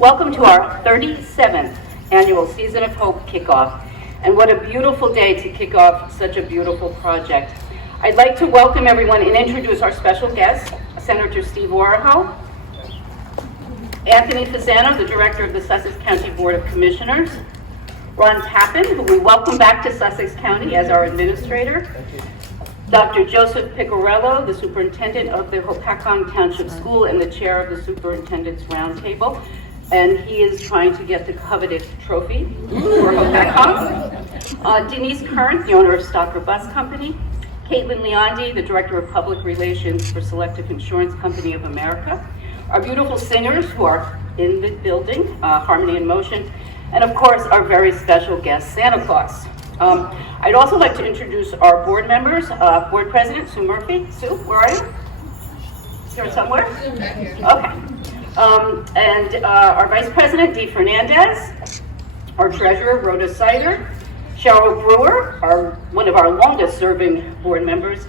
Welcome to our 37th annual Season of Hope kickoff. And what a beautiful day to kick off such a beautiful project. I'd like to welcome everyone and introduce our special guest, Senator Steve Waraho, Anthony Fasano, the Director of the Sussex County Board of Commissioners, Ron Tappan, who we welcome back to Sussex County as our Administrator, Dr. Joseph Piccarello, the Superintendent of the Hopatcong Township School and the Chair of the Superintendent's Roundtable, and he is trying to get the coveted trophy for Hopatcong. Denise Current, the owner of Stocker Bus Company, Caitlin Leondi, the Director of Public Relations for Selective Insurance Company of America, our beautiful singers who are in the building, Harmony in Motion, and of course our very special guest, Santa Claus. I'd also like to introduce our board members, Board President Sue Murphy. Sue, where are you? Here somewhere? Okay. And our Vice President, Dee Fernandez, our Treasurer, Rhoda Sider, Cheryl Brewer, one of our longest serving board members,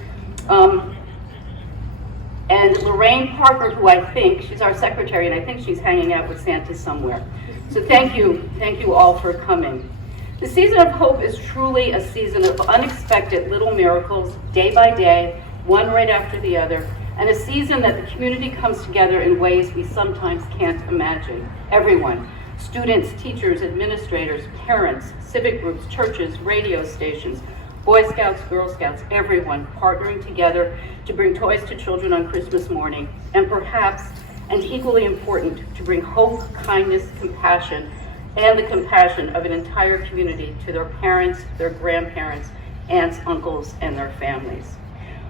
and Lorraine Parker, who I think, she's our secretary, and I think she's hanging out with Santa somewhere. So thank you all for coming. The Season of Hope is truly a season of unexpected little miracles, day by day, one right after the other, and a season that the community comes together in ways we sometimes can't imagine. Everyone, students, teachers, administrators, parents, civic groups, churches, radio stations, Boy Scouts, Girl Scouts, everyone partnering together to bring toys to children on Christmas morning, and perhaps, and equally important, to bring hope, kindness, compassion, and the compassion of an entire community to their parents, their grandparents, aunts, uncles, and their families.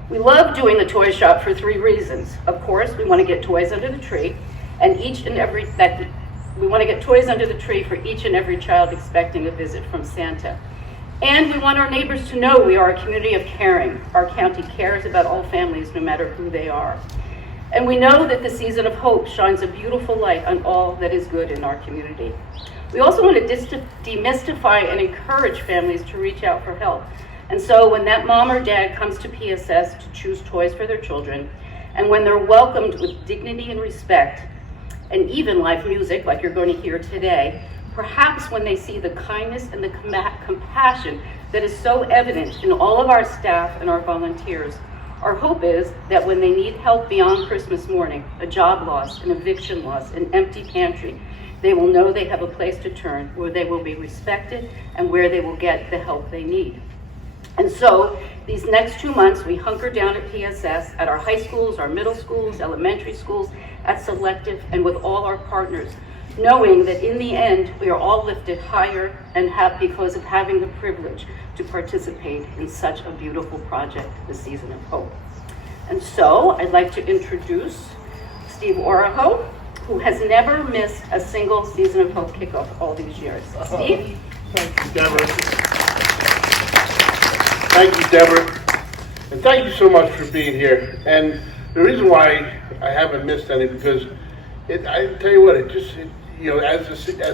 We love doing the toy shop for 3 reasons. Of course, we want to get toys under the tree, and we want to get toys under the tree for each and every child expecting a visit from Santa. And we want our neighbors to know we are a community of caring. Our county cares about all families, no matter who they are. And we know that the Season of Hope shines a beautiful light on all that is good in our community. We also want to demystify and encourage families to reach out for help. And so when that mom or dad comes to PSS to choose toys for their children, and when they're welcomed with dignity and respect, and even live music like you're going to hear today, perhaps when they see the kindness and the compassion that is so evident in all of our staff and our volunteers, our hope is that when they need help beyond Christmas morning, a job loss, an eviction loss, an empty pantry, they will know they have a place to turn where they will be respected and where they will get the help they need. And so these next 2 months, we hunker down at PSS, at our high schools, our middle schools, elementary schools, at Selective, and with all our partners, knowing that in the end, we are all lifted higher and happy because of having the privilege to participate in such a beautiful project, the Season of Hope. And so I'd like to introduce Steve Waraho, who has never missed a single Season of Hope kickoff all these years. Steve? Thank you, Deborah. Thank you, Deborah. And thank you so much for being here. And the reason why I haven't missed any, because I tell you what, as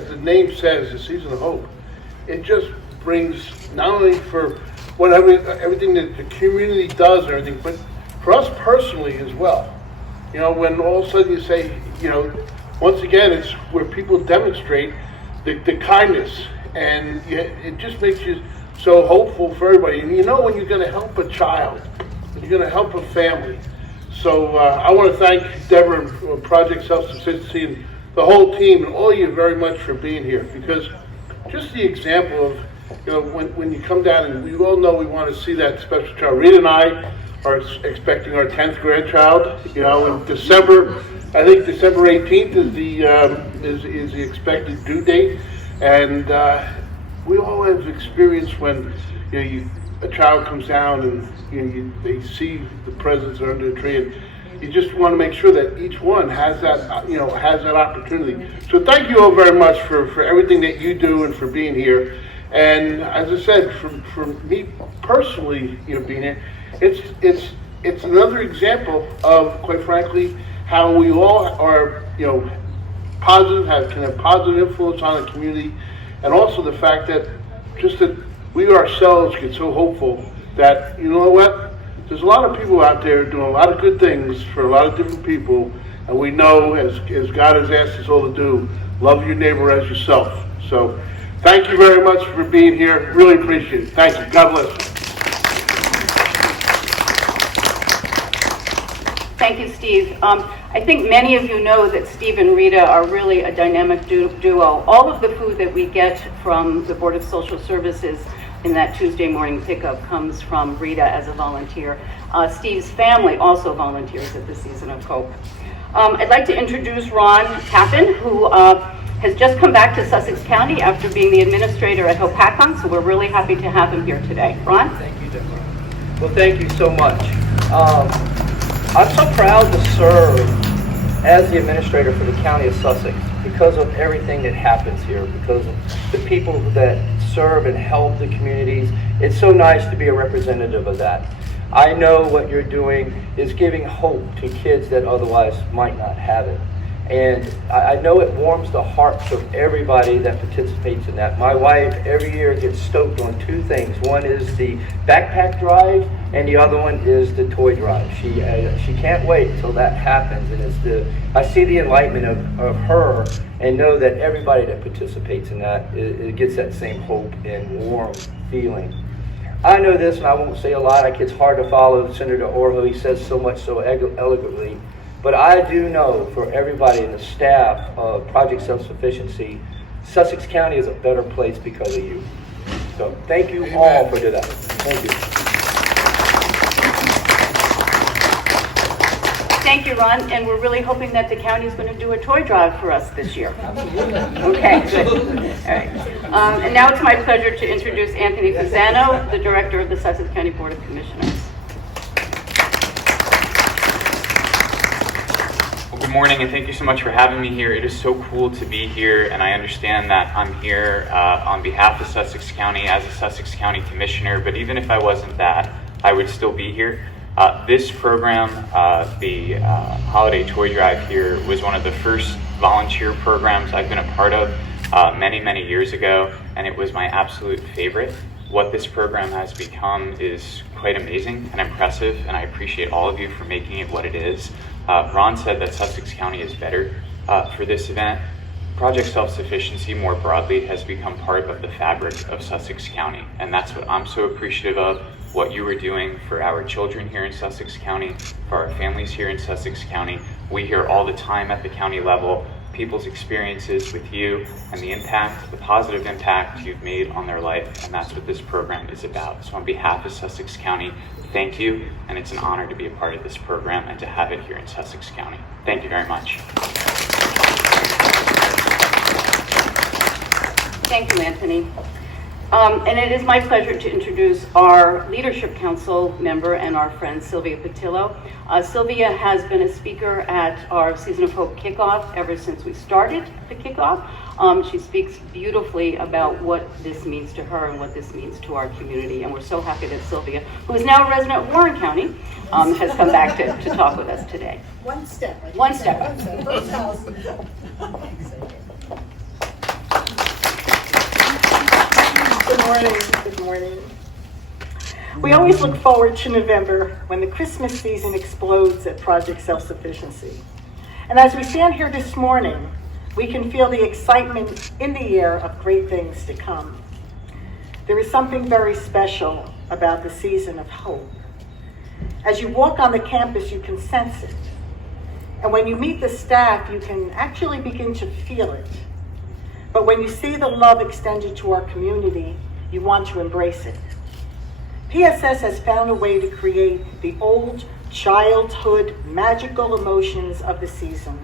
the name says, the Season of Hope, it just brings not only for everything that the community does and everything, but for us personally as well. You know, when all of a sudden you say, once again, it's where people demonstrate the kindness, and it just makes you so hopeful for everybody. And when you're going to help a child, when you're going to help a family. So I want to thank Deborah and Project Self-Sufficiency and the whole team and all of you very much for being here, because just the example of, when you come down, and we all know we want to see that special child. Rita and I are expecting our 10th grandchild, in December. I think December 18th is the expected due date, and we all have experienced when a child comes down and they see the presents under the tree, and you just want to make sure that each one has that opportunity. So thank you all very much for everything that you do and for being here. And as I said, for me personally, being here, it's another example of, quite frankly, how we all are, can have positive influence on the community, and also the fact that that we ourselves get so hopeful that, there's a lot of people out there doing a lot of good things for a lot of different people, And we know, as God has asked us all to do, love your neighbor as yourself. So thank you very much for being here. Really appreciate it. Thank you. God bless you. Thank you, Steve. I think many of you know that Steve and Rita are really a dynamic duo. All of the food that we get from the Board of Social Services in that Tuesday morning pickup comes from Rita as a volunteer. Steve's family also volunteers at the Season of Hope. I'd like to introduce Ron Tappan, who has just come back to Sussex County after being the administrator at Hopakon, so we're really happy to have him here today. Ron? Thank you, Deborah. Well, thank you so much. I'm so proud to serve as the administrator for the County of Sussex because of everything that happens here, because of the people that serve and help the communities. It's so nice to be a representative of that. I know what you're doing is giving hope to kids that otherwise might not have it. And I know it warms the hearts of everybody that participates in that. My wife every year gets stoked on two things. One is the backpack drive, and the other one is the toy drive. She can't wait until that happens, and I see the enlightenment of her, and know that everybody that participates in that it gets that same hope and warm feeling. I know this, and I won't say a lot. It's hard to follow Senator Orho. He says so much so eloquently. But I do know for everybody in the staff of Project Self-Sufficiency, Sussex County is a better place because of you. So thank you all for that. Thank you. Thank you, Ron, and we're really hoping that the county is going to do a toy drive for us this year. Okay, good. All right. And now it's my pleasure to introduce Anthony Pisano, the director of the Sussex County Board of Commissioners. Good morning, and thank you so much for having me here. It is so cool to be here, and I understand that I'm here on behalf of Sussex County as a Sussex County Commissioner, but even if I wasn't that, I would still be here. This program, the Holiday Toy Drive here, was one of the first volunteer programs I've been a part of many, many years ago, and it was my absolute favorite. What this program has become is quite amazing and impressive, and I appreciate all of you for making it what it is. Ron said that Sussex County is better for this event. Project Self-Sufficiency more broadly has become part of the fabric of Sussex County, and that's what I'm so appreciative of, what you are doing for our children here in Sussex County, for our families here in Sussex County. We hear all the time at the county level people's experiences with you and the impact, the positive impact you've made on their life, and that's what this program is about. So on behalf of Sussex County, thank you, and it's an honor to be a part of this program and to have it here in Sussex County. Thank you very much. Thank you, Anthony. And it is my pleasure to introduce our Leadership Council member and our friend Sylvia Patillo. Sylvia has been a speaker at our Season of Hope kickoff ever since we started the kickoff. She speaks beautifully about what this means to her and what this means to our community. And we're so happy that Sylvia, who is now a resident of Warren County, has come back to talk with us today. One step. One step. First house. Good morning. Good morning. We always look forward to November when the Christmas season explodes at Project Self-Sufficiency. And as we stand here this morning, we can feel the excitement in the air of great things to come. There is something very special about the season of hope. As you walk on the campus, you can sense it. And when you meet the staff, you can actually begin to feel it. But when you see the love extended to our community, you want to embrace it. PSS has found a way to create the old childhood magical emotions of the season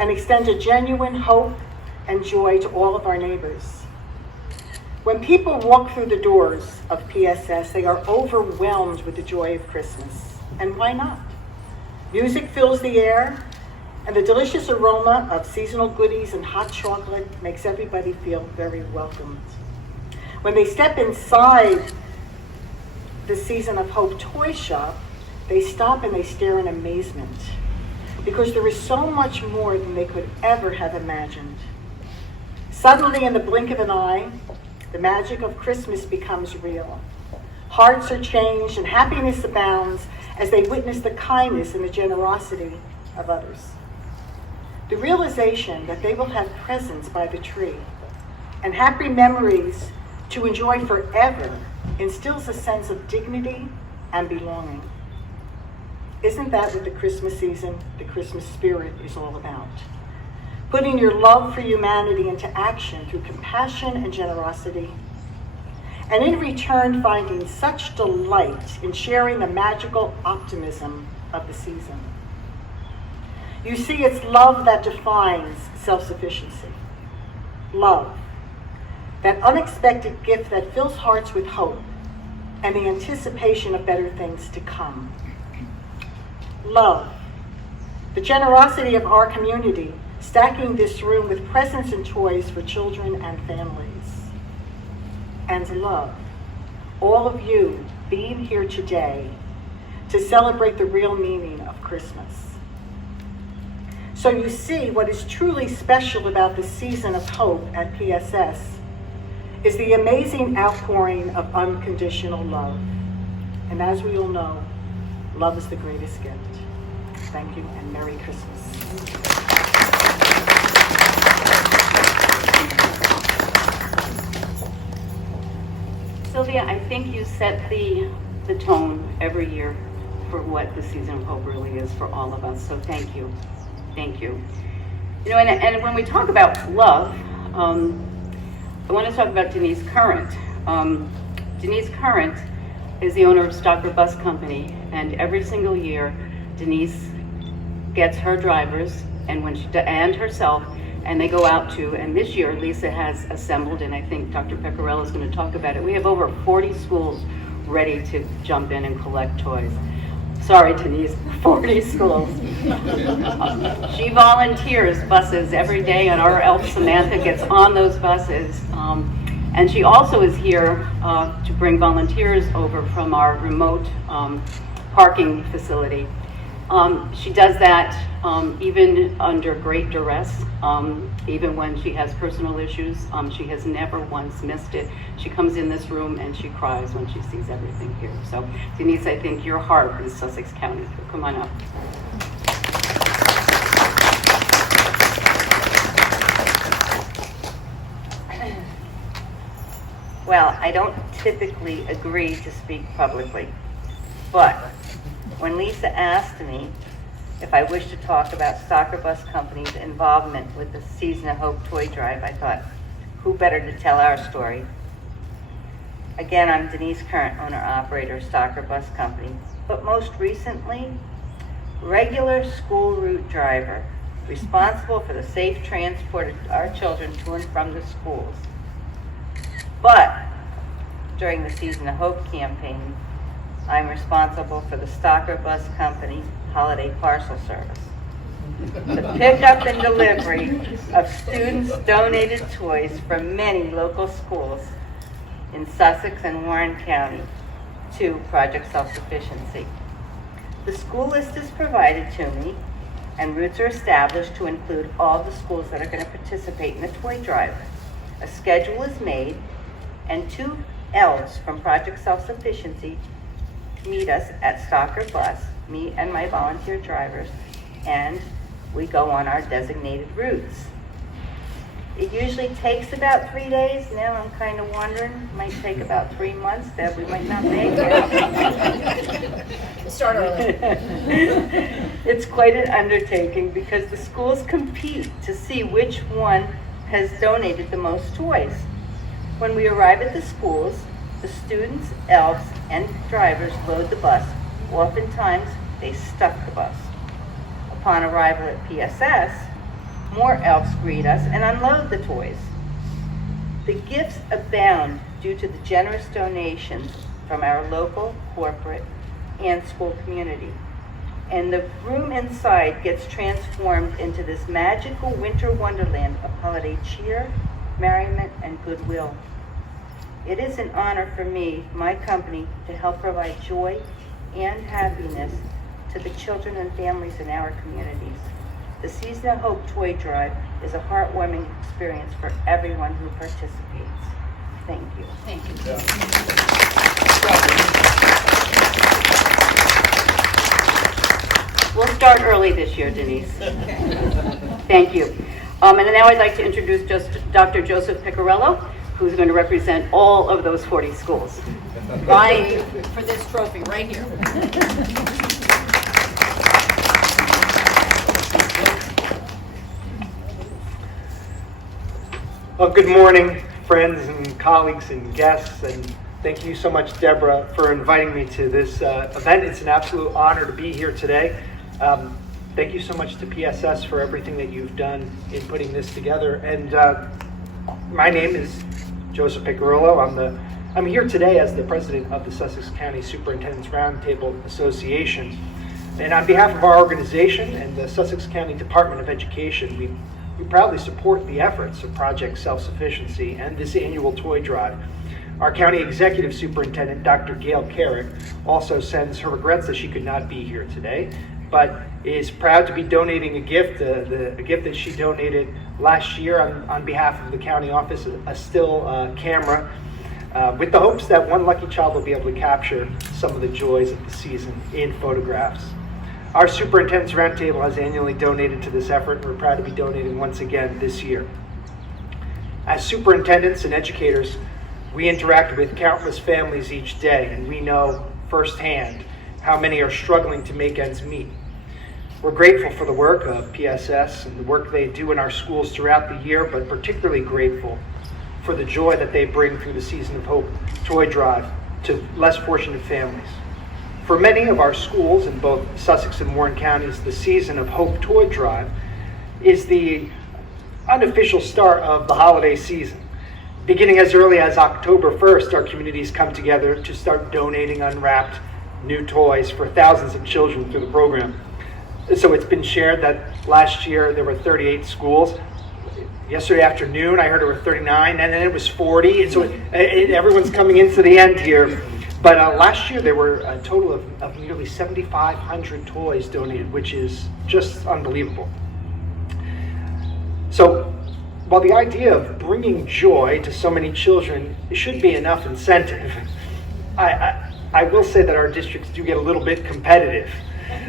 and extend a genuine hope and joy to all of our neighbors. When people walk through the doors of PSS, they are overwhelmed with the joy of Christmas. And why not? Music fills the air, and the delicious aroma of seasonal goodies and hot chocolate makes everybody feel very welcomed. When they step inside the Season of Hope toy shop, they stop and they stare in amazement because there is so much more than they could ever have imagined. Suddenly, in the blink of an eye, the magic of Christmas becomes real. Hearts are changed and happiness abounds as they witness the kindness and the generosity of others. The realization that they will have presents by the tree and happy memories to enjoy forever instills a sense of dignity and belonging. Isn't that what the Christmas season, the Christmas spirit is all about? Putting your love for humanity into action through compassion and generosity, and in return finding such delight in sharing the magical optimism of the season. You see, it's love that defines self-sufficiency. Love, that unexpected gift that fills hearts with hope and the anticipation of better things to come. Love, the generosity of our community, stacking this room with presents and toys for children and families. And love, all of you being here today to celebrate the real meaning of Christmas. So you see, what is truly special about the season of hope at PSS is the amazing outpouring of unconditional love. And as we all know, love is the greatest gift. Thank you and Merry Christmas. Sylvia, I think you set the tone every year for what the season of hope really is for all of us. So thank you. Thank you. You know, and when we talk about love, I want to talk about Denise Current. Denise Current is the owner of Stocker Bus Company, and every single year, Denise gets her drivers and herself, and they go out to, and this year Lisa has assembled, and I think Dr. Pecorello is going to talk about it. We have over 40 schools ready to jump in and collect toys. Sorry, Denise, 40 schools. She volunteers buses every day, and our elf Samantha gets on those buses. And she also is here to bring volunteers over from our remote parking facility. She does that even under great duress, even when she has personal issues. She has never once missed it. She comes in this room and she cries when she sees everything here. So Denise, I think your heart is Sussex County. So come on up. Well, I don't typically agree to speak publicly, but when Lisa asked me if I wish to talk about Stocker Bus Company's involvement with the Season of Hope toy drive, I thought, who better to tell our story? Again, I'm Denise Current, owner-operator of Stocker Bus Company, but most recently, regular school route driver, responsible for the safe transport of our children to and from the schools. But during the Season of Hope campaign, I'm responsible for the Stocker Bus Company holiday parcel service. The pickup and delivery of students' donated toys from many local schools in Sussex and Warren County to Project Self-Sufficiency. The school list is provided to me, and routes are established to include all the schools that are going to participate in the toy drive. A schedule is made, and two elves from Project Self-Sufficiency meet us at Stocker Bus, me and my volunteer drivers, and we go on our designated routes. It usually takes about 3 days. Now I'm kind of wondering, it might take about 3 months that we might not make it. Start early. It's quite an undertaking because the schools compete to see which one has donated the most toys. When we arrive at the schools, the students, elves, and drivers load the bus. Oftentimes, they stuff the bus. Upon arrival at PSS, more elves greet us and unload the toys. The gifts abound due to the generous donations from our local, corporate, and school community. And the room inside gets transformed into this magical winter wonderland of holiday cheer, merriment, and goodwill. It is an honor for me, my company, to help provide joy and happiness to the children and families in our communities. The Season of Hope Toy Drive is a heartwarming experience for everyone who participates. Thank you. Thank you. We'll start early this year, Denise. Thank you. And now I'd like to introduce Dr. Joseph Piccarello, who's going to represent all of those 40 schools. Vying for this trophy right here. Well, good morning, friends and colleagues and guests, and thank you so much, Deborah, for inviting me to this event. It's an absolute honor to be here today. Thank you so much to PSS for everything that you've done in putting this together. And my name is Joseph Piccarello. I'm here today as the president of the Sussex County Superintendent's Roundtable Association. And on behalf of our organization and the Sussex County Department of Education, we proudly support the efforts of Project Self-Sufficiency and this annual toy drive. Our county executive superintendent, Dr. Gail Carrick, also sends her regrets that she could not be here today, but is proud to be donating a gift, a gift that she donated last year on behalf of the county office, a still camera, with the hopes that one lucky child will be able to capture some of the joys of the season in photographs. Our Superintendent's Roundtable has annually donated to this effort, and we're proud to be donating once again this year. As superintendents and educators, we interact with countless families each day, and we know firsthand how many are struggling to make ends meet. We're grateful for the work of PSS and the work they do in our schools throughout the year, but particularly grateful for the joy that they bring through the Season of Hope toy drive to less fortunate families. For many of our schools in both Sussex and Warren counties, the Season of Hope toy drive is the unofficial start of the holiday season. Beginning as early as October 1st, our communities come together to start donating unwrapped new toys for thousands of children through the program. So it's been shared that last year there were 38 schools. Yesterday afternoon I heard there were 39, and then it was 40. And so everyone's coming into the end here. But last year there were a total of nearly 7,500 toys donated, which is just unbelievable. So while the idea of bringing joy to so many children should be enough incentive, I will say that our districts do get a little bit competitive.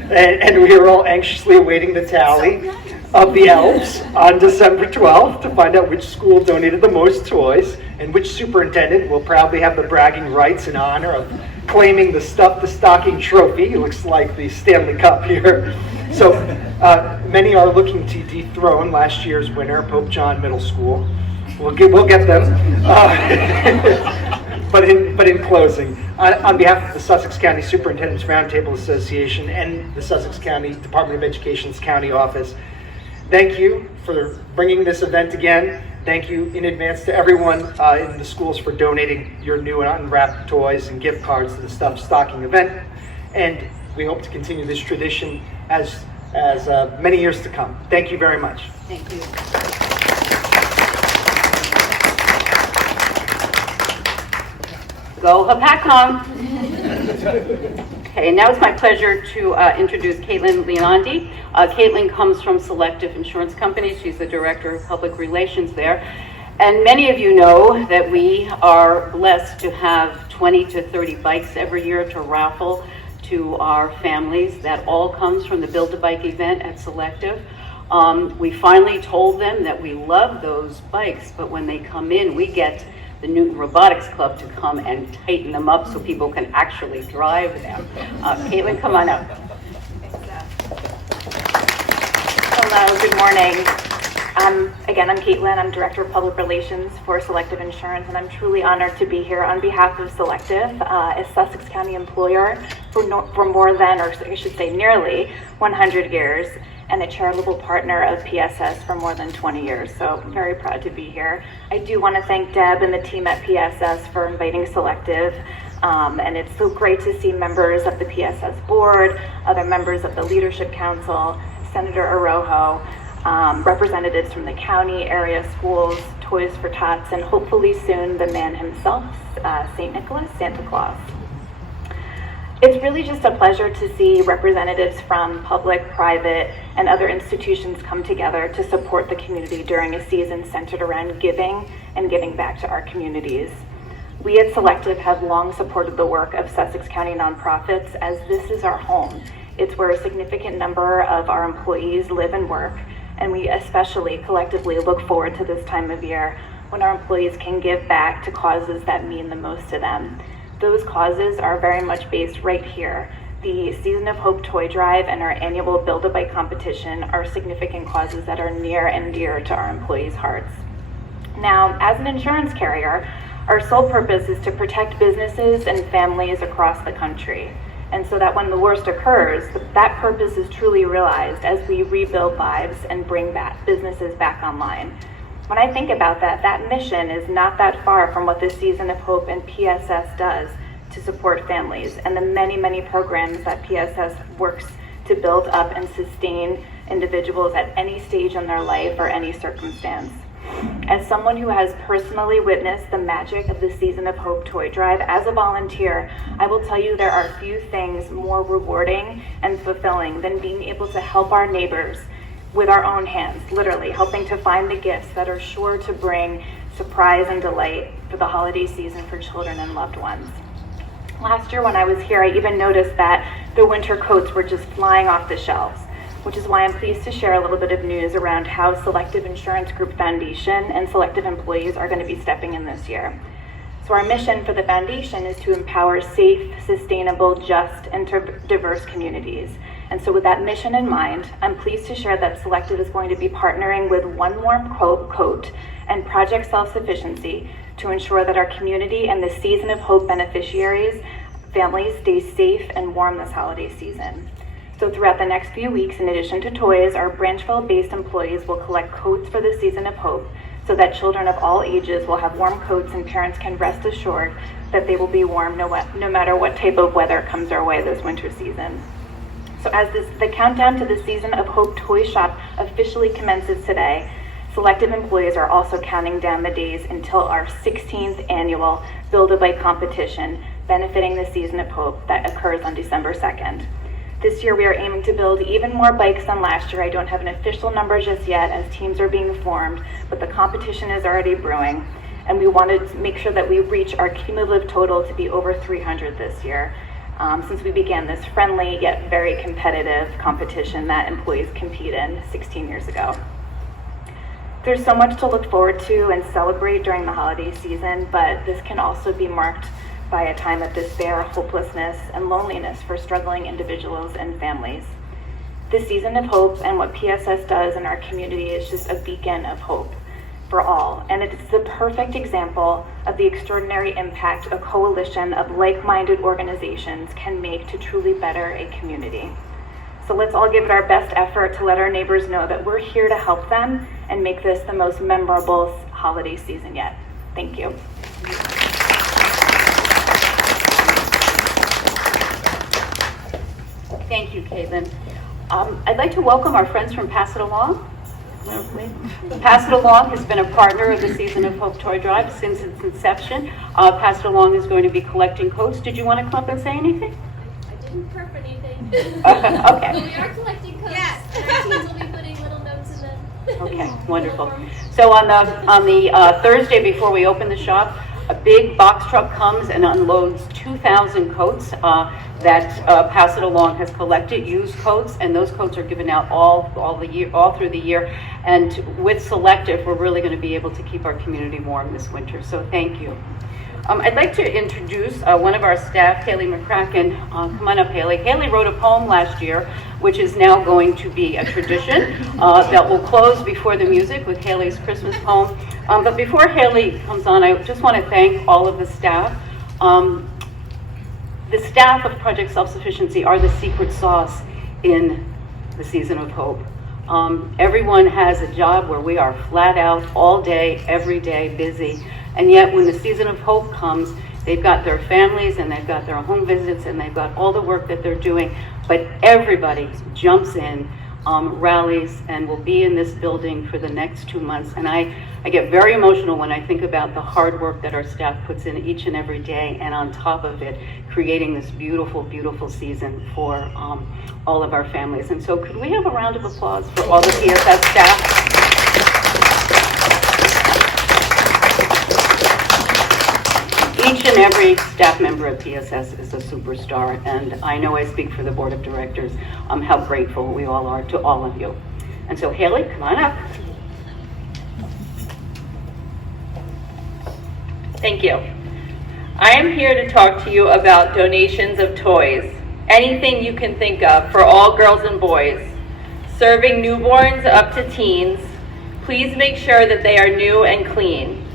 And we are all anxiously awaiting the tally of the elves on December 12th to find out which school donated the most toys and which superintendent will proudly have the bragging rights and honor of claiming the Stuff the Stocking trophy. It looks like the Stanley Cup here. So many are looking to dethrone last year's winner, Pope John Middle School. We'll get them. But in closing, on behalf of the Sussex County Superintendent's Roundtable Association and the Sussex County Department of Education's county office, thank you for bringing this event again. Thank you in advance to everyone in the schools for donating your new and unwrapped toys and gift cards to the Stuffed Stocking event. And we hope to continue this tradition as many years to come. Thank you very much. Thank you. Go Hapacom. Okay, now it's my pleasure to introduce Caitlin Leondi. Caitlin comes from Selective Insurance Company. She's the Director of Public Relations there. And many of you know that we are blessed to have 20 to 30 bikes every year to raffle to our families. That all comes from the Build-A-Bike event at Selective. We finally told them that we love those bikes, but when they come in, we get the Newton Robotics Club to come and tighten them up so people can actually drive them. Caitlin, come on up. Hello, good morning. Again, I'm Caitlin. I'm Director of Public Relations for Selective Insurance, and I'm truly honored to be here on behalf of Selective, a Sussex County employer for more than, or I should say nearly, 100 years, and a charitable partner of PSS for more than 20 years. So I'm very proud to be here. I do want to thank Deb and the team at PSS for inviting Selective. And it's so great to see members of the PSS board, other members of the Leadership Council, Senator Arrojo, representatives from the county, area schools, Toys for Tots, and hopefully soon the man himself, St. Nicholas, Santa Claus. It's really just a pleasure to see representatives from public, private, and other institutions come together to support the community during a season centered around giving and giving back to our communities. We at Selective have long supported the work of Sussex County nonprofits, as this is our home. It's where a significant number of our employees live and work, and we especially collectively look forward to this time of year when our employees can give back to causes that mean the most to them. Those causes are very much based right here. The Season of Hope Toy Drive and our annual Build-A-Bike competition are significant causes that are near and dear to our employees' hearts. Now, as an insurance carrier, our sole purpose is to protect businesses and families across the country. And so that when the worst occurs, that purpose is truly realized as we rebuild lives and bring back businesses back online. When I think about that, that mission is not that far from what the Season of Hope and PSS does to support families and the many, many programs that PSS works to build up and sustain individuals at any stage in their life or any circumstance. As someone who has personally witnessed the magic of the Season of Hope Toy Drive as a volunteer, I will tell you there are few things more rewarding and fulfilling than being able to help our neighbors with our own hands, literally helping to find the gifts that are sure to bring surprise and delight for the holiday season for children and loved ones. Last year when I was here, I even noticed that the winter coats were just flying off the shelves, which is why I'm pleased to share a little bit of news around how Selective Insurance Group Foundation and Selective employees are going to be stepping in this year. So our mission for the foundation is to empower safe, sustainable, just, and diverse communities. And so with that mission in mind, I'm pleased to share that Selective is going to be partnering with One Warm Coat and Project Self-Sufficiency to ensure that our community and the Season of Hope beneficiaries, families stay safe and warm this holiday season. So throughout the next few weeks, in addition to toys, our Branchville-based employees will collect coats for the Season of Hope so that children of all ages will have warm coats and parents can rest assured that they will be warm no matter what type of weather comes our way this winter season. So as the countdown to the Season of Hope Toy Shop officially commences today, Selective employees are also counting down the days until our 16th annual Build-A-Bike competition benefiting the Season of Hope that occurs on December 2nd. This year we are aiming to build even more bikes than last year. I don't have an official number just yet as teams are being formed, but the competition is already brewing, and we wanted to make sure that we reach our cumulative total to be over 300 this year, since we began this friendly yet very competitive competition that employees compete in 16 years ago. There's so much to look forward to and celebrate during the holiday season, but this can also be marked by a time of despair, hopelessness, and loneliness for struggling individuals and families. The Season of Hope and what PSS does in our community is just a beacon of hope for all, and it's the perfect example of the extraordinary impact a coalition of like-minded organizations can make to truly better a community. So let's all give it our best effort to let our neighbors know that we're here to help them and make this the most memorable holiday season yet. Thank you. Thank you, Caitlin. I'd like to welcome our friends from Pass It Along. Pass It Along has been a partner of the Season of Hope Toy Drive since its inception. Pass It Along is going to be collecting coats. Did you want to come up and say anything? I didn't perp anything. Okay. But we are collecting coats. Yes. And our teams will be putting little notes in them. Okay, wonderful. So on the Thursday before we open the shop, a big box truck comes and unloads 2,000 coats that Pass It Along has collected, used coats, and those coats are given out all through the year. And with Selective, we're really going to be able to keep our community warm this winter. So thank you. I'd like to introduce one of our staff, Haley McCracken. Come on up, Haley. Haley wrote a poem last year, which is now going to be a tradition that will close before the music with Haley's Christmas poem. But before Haley comes on, I just want to thank all of the staff. The staff of Project Self-Sufficiency are the secret sauce in the Season of Hope. Everyone has a job where we are flat out all day, every day, busy. And yet when the Season of Hope comes, they've got their families and they've got their home visits and they've got all the work that they're doing. But everybody jumps in, rallies, and will be in this building for the next 2 months. And I get very emotional when I think about the hard work that our staff puts in each and every day, and on top of it, creating this beautiful, beautiful season for all of our families. And so could we have a round of applause for all the PSS staff? Each and every staff member of PSS is a superstar, and I know I speak for the board of directors how grateful we all are to all of you. And so Haley, come on up. Thank you. I am here to talk to you about donations of toys, anything you can think of for all girls and boys. Serving newborns up to teens, please make sure that they are new and clean.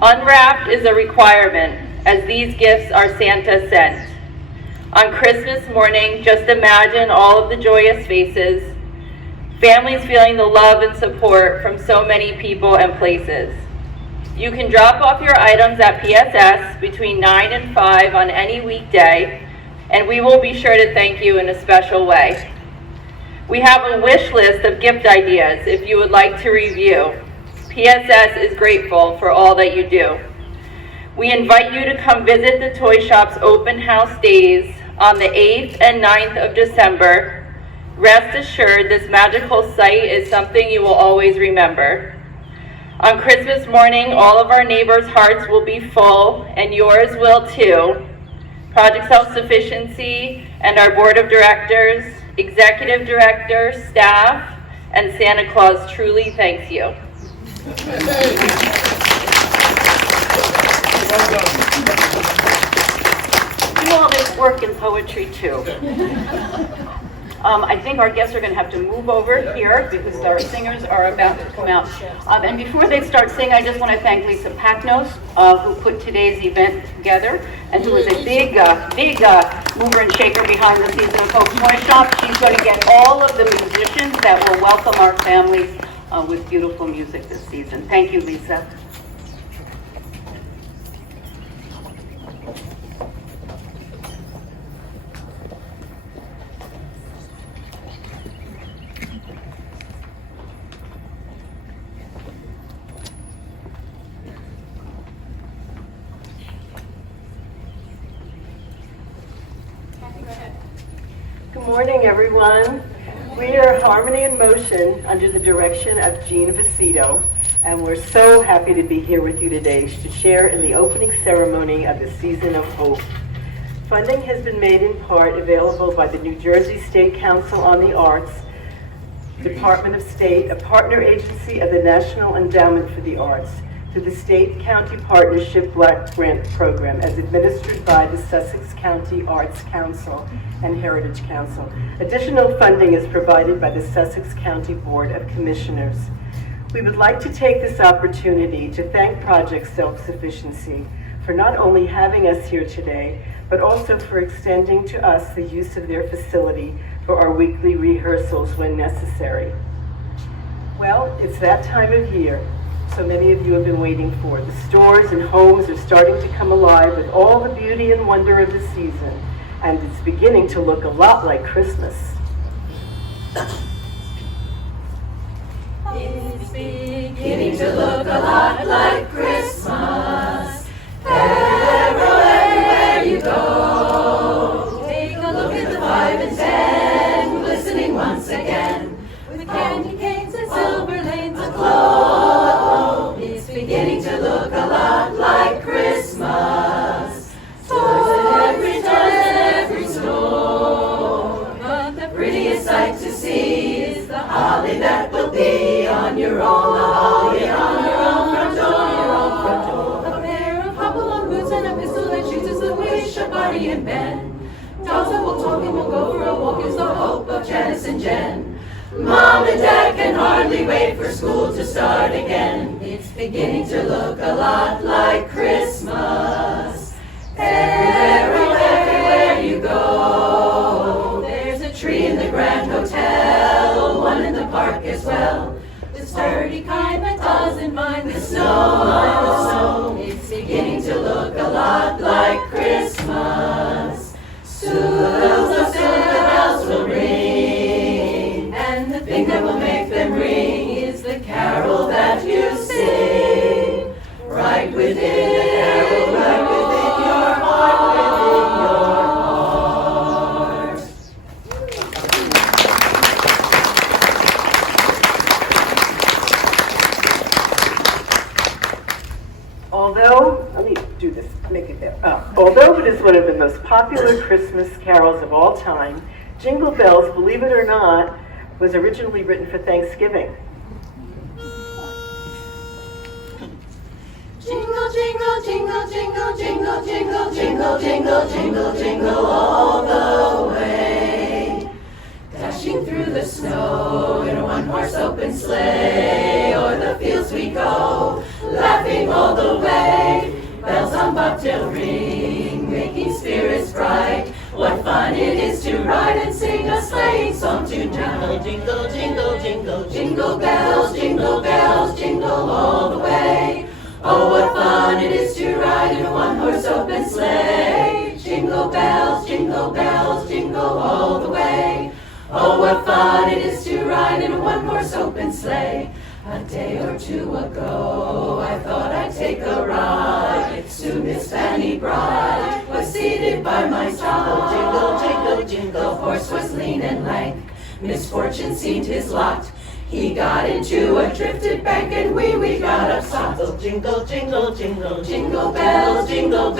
Unwrapped is a requirement, as these gifts are Santa sent. On Christmas morning, just imagine all of the joyous faces, families feeling the love and support from so many people and places. You can drop off your items at PSS between 9 and 5 on any weekday, and we will be sure to thank you in a special way. We have a wish list of gift ideas if you would like to review. PSS is grateful for all that you do. We invite you to come visit the toy shop's open house days on the 8th and 9th of December. Rest assured, this magical site is something you will always remember. On Christmas morning, all of our neighbors' hearts will be full, and yours will too. Project Self-Sufficiency and our board of directors, executive director, staff, and Santa Claus truly thanks you. Do all this work in poetry too. I think our guests are going to have to move over here because our singers are about to come out. And before they start singing, I just want to thank Lisa Packnos, who put today's event together and who is a big mover and shaker behind the Season of Hope Toy Shop. She's going to get all of the musicians that will welcome our families with beautiful music this season. Thank you, Lisa. Good morning, everyone. We are Harmony in Motion under the direction of Jean Vecito, and we're so happy to be here with you today to share in the opening ceremony of the Season of Hope. Funding has been made in part available by the New Jersey State Council on the Arts, Department of State, a partner agency of the National Endowment for the Arts, through the State-County Partnership Black Grant Program as administered by the Sussex County Arts Council and Heritage Council. Additional funding is provided by the Sussex County Board of Commissioners. We would like to take this opportunity to thank Project Self-Sufficiency for not only having us here today, but also for extending to us the use of their facility for our weekly rehearsals when necessary. Well, it's that time of year so many of you have been waiting for. The stores and homes are starting to come alive with all the beauty and wonder of the season, and it's beginning to look a lot like Christmas. It's beginning to look a lot like Christmas. Everywhere you go, take a look at the 5 and 10, glistening once again, with candy canes and silver lanes aglow. It's beginning to look a lot like Christmas. Toys and every store, but the prettiest sight to see is the holly that will be on your own, the holly on your own front door. A pair of hop-along boots and a pistol that shoots is the wish of Barney and Ben. Dolls that will talk and will go for a walk is the hope of Janice and Jen. Mom and Dad can hardly wait for school to start again. It's beginning to look a lot like Christmas. Everywhere you go, there's a tree in the Grand Hotel, one in the park as well. The sturdy kind that doesn't mind the snow. It's beginning to look a lot like Christmas. Soon the bells will ring, and the thing that will make them ring is the carol that you sing. Right within your heart, within your heart. Although, let me do this, make it there. Although it is one of the most popular Christmas carols of all time, Jingle Bells, believe it or not, was originally written for Thanksgiving. Jingle, jingle, jingle, jingle, jingle, jingle, jingle, jingle, jingle, jingle all the way. Dashing through the snow in a one-horse open sleigh, o'er the fields we go, laughing all the way. Bells on bobtail ring, making spirits bright. What fun it is to ride and sing a sleighing song tonight. Jingle, jingle, jingle, jingle bells, jingle all the way. Oh, what fun it is to ride in a one-horse open sleigh. Jingle bells, jingle all the way. Oh, what fun it is to ride in a one-horse open sleigh. A day or two ago, I thought I'd take a ride. Soon Miss Fanny Bride was seated by my side. Jingle, jingle, jingle, the horse was lean and lank. Misfortune seemed his lot. He got into a drifted bank and we got upset. So jingle, jingle, jingle, jingle bells, jingle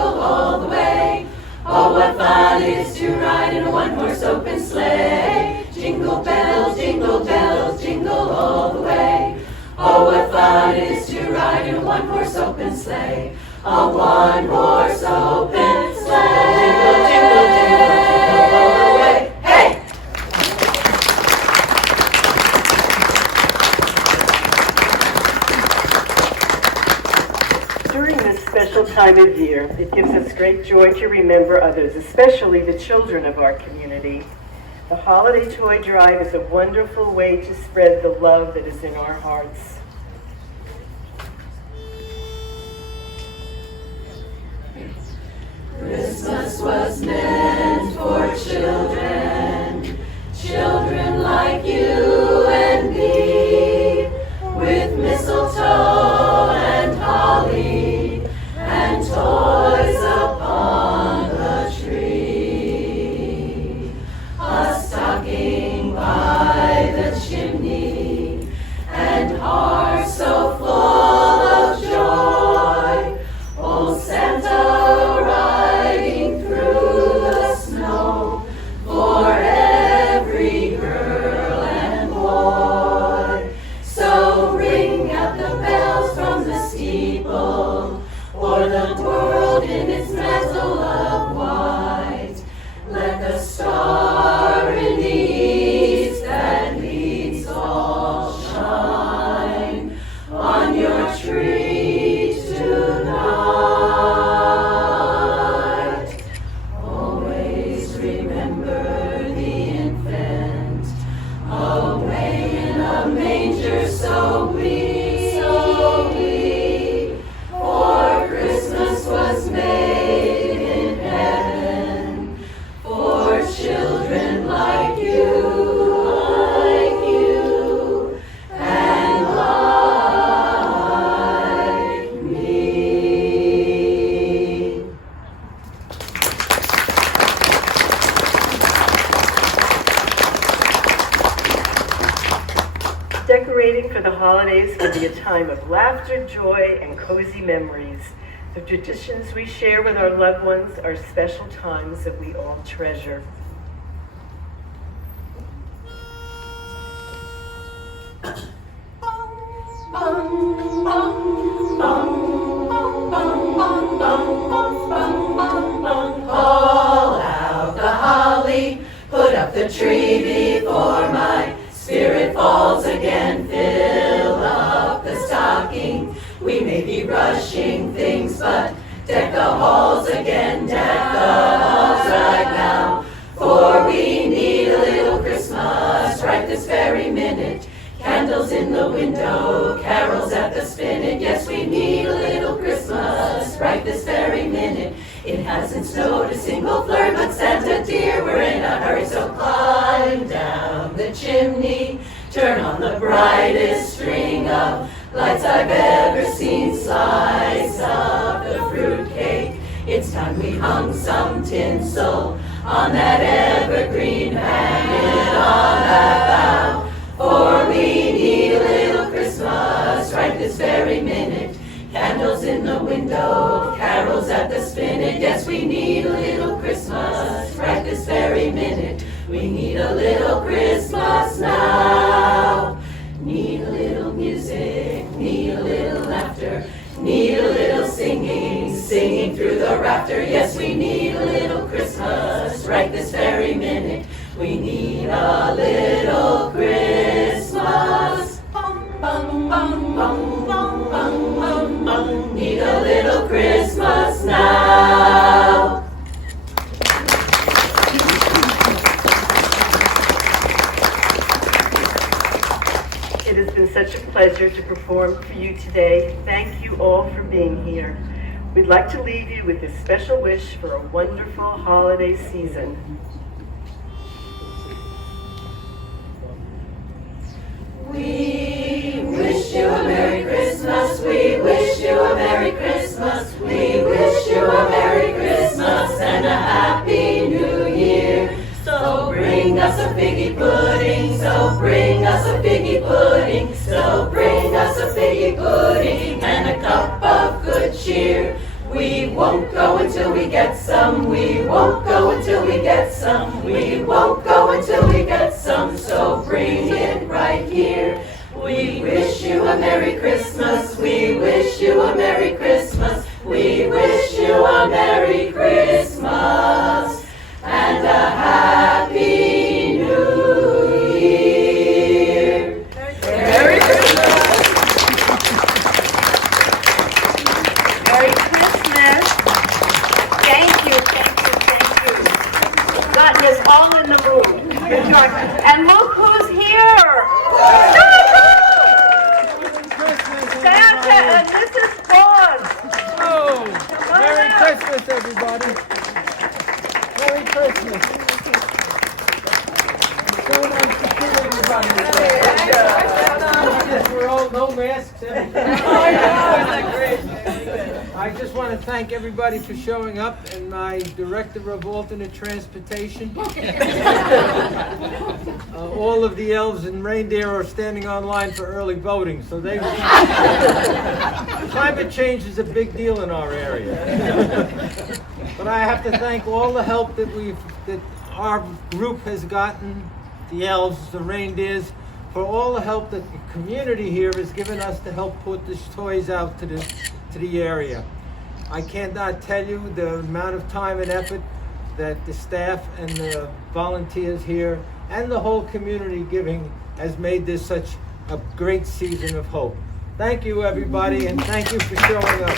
all the way. Oh, what fun it is to ride in a one-horse open sleigh. Jingle bells, jingle all the way. Oh, what fun it is to ride in a one-horse open sleigh. A one-horse open sleigh. Jingle, jingle, jingle all the way. Hey! During this special time of year, it gives us great joy to remember others, especially the children of our community. The holiday toy drive is a wonderful way to spread the love that is in our hearts. Christmas was meant for children, children like you and me, with mistletoe and holly and toys upon the tree. A stocking by the chimney and hearts so full of joy. Old Santa riding through the snow for every girl and boy. So ring out the bells from the steeple, o'er the world in its mantle of white. Let the star in the east that leads all shine on your tree tonight. Always remember the infant away in a manger so wee, for Christmas was made in heaven for children like you, and like me. Decorating for the holidays can be a time of laughter, joy, and cozy memories. The traditions we share with our loved ones are special times that we all treasure. Call out the holly, put up the tree before my spirit falls again. Fill up the stocking, we may be rushing things, but deck the halls again, deck the halls right now. For we need a little Christmas right this very minute. Candles in the window, carols at the spinet. Yes, we need a little Christmas right this very minute. It hasn't snowed a single flurry, but Santa dear, we're in a hurry. So climb down the chimney, turn on the brightest string of lights I've ever seen. Slice up the fruitcake, it's time we hung some tinsel on that evergreen, hang it on that bough. For we need a little Christmas right this very minute. Candles in the window, carols at the spinet. Yes, we need a little Christmas right this very minute. We need a little Christmas now. Need a little music, need a little laughter, need a little singing, singing through the rafter. Yes, we need a little Christmas right this very minute. We need a little Christmas. Bum, bum, bum, bum, bum, bum, bum, bum. Need a little Christmas now. It has been such a pleasure to perform for you today. Thank you all for being here. We'd like to leave you with this special wish for a wonderful holiday season. We wish you a Merry Christmas. We wish you a Merry Christmas. We wish you a Merry Christmas and a Happy New Year. So bring us a figgy pudding. So bring us a figgy pudding. So bring us a figgy pudding and a cup of good cheer. We won't go until we get some. We won't go until we get some. We won't go until we get some. So bring it right here. We wish you a Merry Christmas. We wish you a Merry Christmas. We wish you a Merry Christmas and a Happy New Year. Merry Christmas. Merry Christmas. Thank you. Gotten us all in the room. And look who's here. Santa and Mrs. Claus. Oh, Merry Christmas, everybody. Merry Christmas. So nice to see everybody. We're all no masks. I just want to thank everybody for showing up, and my Director of Alternate Transportation. All of the elves and reindeer are standing online for early voting, so they. Climate change is a big deal in our area. But I have to thank all the help that our group has gotten, the elves, the reindeers, for all the help that the community here has given us to help put these toys out to the area. I cannot tell you the amount of time and effort that the staff and the volunteers here and the whole community giving has made this such a great season of hope. Thank you, everybody, and thank you for showing up.